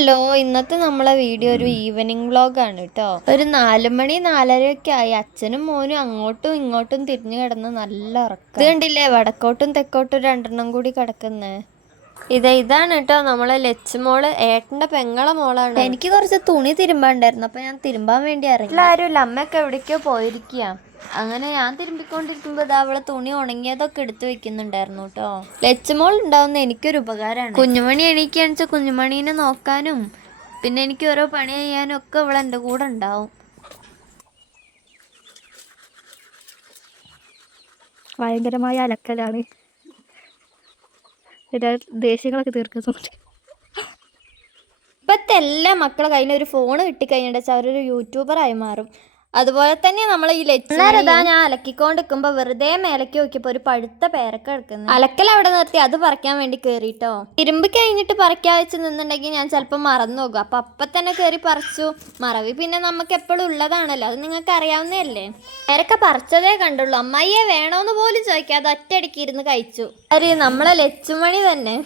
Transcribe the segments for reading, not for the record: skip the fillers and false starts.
Hello, ഇന്നത്തെ നമ്മളെ video ഒരു ഈവനിങ് വ്ളോഗാണ് കേട്ടോ. ഒരു 4 മണി 4:30 ആയി. അച്ഛനും മോനും അങ്ങോട്ടും ഇങ്ങോട്ടും തിരിഞ്ഞു കിടന്ന് നല്ല ഉറക്കം. ഇത് കണ്ടില്ലേ, വടക്കോട്ടും തെക്കോട്ടും രണ്ടെണ്ണം കൂടി കിടക്കുന്നേ. ഇതാണ് കേട്ടോ നമ്മളെ ലച്ചുമോള്, ഏട്ടന്റെ പെങ്ങളെ മോളാണ്. എനിക്ക് കുറച്ച് തുണി തിരുമ്പാണ്ടായിരുന്നു, അപ്പൊ ഞാൻ തിരുമ്പാൻ വേണ്ടി ഇറങ്ങി. ആരുമില്ല, അമ്മയൊക്കെ എവിടേക്കോ പോയിരിക്കുക. അങ്ങനെ ഞാൻ തിരുമ്പിക്കൊണ്ടിരിക്കുമ്പോ അവളെ തുണി ഉണങ്ങിയതൊക്കെ എടുത്തു വെക്കുന്നുണ്ടായിരുന്നു കേട്ടോ. ലച്ചുമോൾ ഉണ്ടാവുന്ന എനിക്കൊരു ഉപകാരമാണ്. കുഞ്ഞുമണി എണീക്കാന്ന് വെച്ചാൽ കുഞ്ഞുമണീനെ നോക്കാനും പിന്നെ എനിക്ക് ഓരോ പണി ചെയ്യാനും ഒക്കെ അവളെ എൻ്റെ കൂടെ ഉണ്ടാവും. ഭയങ്കരമായ അലക്കലാണ്. ദേഷ്യങ്ങളൊക്കെ തീർക്കുന്നുണ്ട്. ഇപ്പത്തെ എല്ലാ മക്കളെ കയ്യിൽ ഒരു ഫോൺ കിട്ടിക്കഴിഞ്ഞിട്ട് വെച്ചാൽ അവരൊരു യൂട്യൂബറായി മാറും. അതുപോലെ തന്നെ നമ്മൾ ഈ ലച്ചുമോളിതാ ഞാൻ അലക്കിക്കൊണ്ടിരിക്കുമ്പോ വെറുതെ മേലക്ക് നോക്കിയപ്പോ ഒരു പഴുത്ത പേരക്ക എടുക്കുന്നു. അലക്കൽ അവിടെ നിർത്തി അത് പറിക്കാൻ വേണ്ടി കേറിട്ടോ. തിരുമ്പി കഴിഞ്ഞിട്ട് പറിക്കാൻ വെച്ച് നിന്നുണ്ടെങ്കിൽ ഞാൻ ചിലപ്പോൾ മറന്നു പോകും. അപ്പൊ തന്നെ കയറി പറിച്ചു. മറവി പിന്നെ നമുക്ക് എപ്പോഴും ഉള്ളതാണല്ലോ, അത് നിങ്ങൾക്ക് അറിയാവുന്നതല്ലേ. പേരക്ക പറിച്ചതേ കണ്ടുള്ളൂ. അമ്മയെ വേണോന്ന് പോലും ചോദിക്കാതെ ഒറ്റയടിക്ക് ഇരുന്ന് കഴിച്ചു. നമ്മളെ ലച്ചുമണി തന്നെ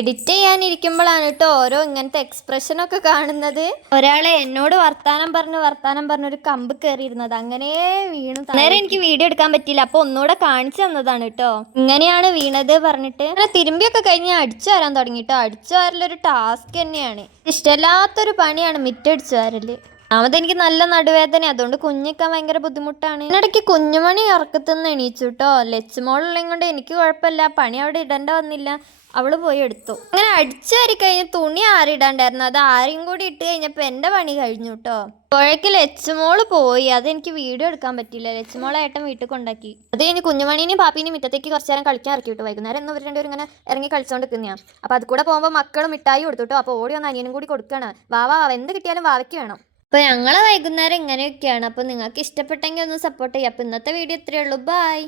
എഡിറ്റ് ചെയ്യാനിരിക്കുമ്പോഴാണ് കേട്ടോ ഓരോ ഇങ്ങനത്തെ എക്സ്പ്രഷനൊക്കെ കാണുന്നത്. ഒരാളെ എന്നോട് വർത്താനം പറഞ്ഞൊരു കമ്പ് കയറിയിരുന്നത് അങ്ങനെ വീണു. നേരെ എനിക്ക് വീഡിയോ എടുക്കാൻ പറ്റിയില്ല, അപ്പൊ ഒന്നുകൂടെ കാണിച്ചു തന്നതാണ് കേട്ടോ. ഇങ്ങനെയാണ് വീണത് പറഞ്ഞിട്ട്. അങ്ങനെ തിരുമ്പിയൊക്കെ കഴിഞ്ഞ് അടിച്ചു വരാൻ തുടങ്ങി കേട്ടോ. അടിച്ചു വരലൊരു ടാസ്ക് തന്നെയാണ്. ഇഷ്ടമില്ലാത്തൊരു പണിയാണ് മിറ്റടിച്ചു വരല്. എനിക്ക് നല്ല നടുവേദന, അതുകൊണ്ട് കുഞ്ഞിക്കാൻ ഭയങ്കര ബുദ്ധിമുട്ടാണ്. ഇതിനിടയ്ക്ക് കുഞ്ഞുമണി ഉറക്കത്തുനിന്ന് എണീച്ചു കേട്ടോ. ലച്ചുമോളുള്ളത് കൊണ്ട് എനിക്ക് കുഴപ്പമില്ല, പണി അവിടെ ഇടേണ്ട വന്നില്ല, അവള് പോയി എടുത്തു. അങ്ങനെ അടിച്ചു വരി കഴിഞ്ഞ് തുണി ആറിടാണ്ടായിരുന്നു, അത് ആരെയും കൂടി ഇട്ട് കഴിഞ്ഞപ്പോൾ എൻ്റെ പണി കഴിഞ്ഞു കേട്ടോ. അപ്പോഴേക്ക് ലച്ചുമോള് പോയി, അതെനിക്ക് വീഡിയോ എടുക്കാൻ പറ്റിയില്ല. ലച്ചുമോളെ ഏട്ടൻ വീട്ടിൽ കൊണ്ടാക്കി. അത് കഴിഞ്ഞ് കുഞ്ഞുമണീനെയും പാപ്പീനെയും മുറ്റത്തേക്ക് കുറച്ച് നേരം കളിക്കാൻ ഇറക്കി വിട്ടു. വൈകുന്നേരം ഇന്ന് ഇവർ രണ്ടുപേരും ഇങ്ങനെ ഇറങ്ങി കളിച്ചോണ്ടിരിക്കുന്നതാണ്. അപ്പോൾ അത് കൂടെ പോകുമ്പോൾ മക്കളും മിഠായി കൊടുത്തു കേട്ടോ. അപ്പോൾ ഓടി വന്ന് അനിയനും കൂടി കൊടുക്കണം. വാവ എന്ത് കിട്ടിയാലും വാവയ്ക്ക് വേണം. അപ്പോൾ ഞങ്ങളെ വൈകുന്നേരം ഇങ്ങനെയൊക്കെയാണ്. അപ്പോൾ നിങ്ങൾക്ക് ഇഷ്ടപ്പെട്ടെങ്കിൽ ഒന്ന് സപ്പോർട്ട് ചെയ്യാം. അപ്പോൾ ഇന്നത്തെ വീഡിയോ ഇത്രയേ ഉള്ളൂ. ബൈ.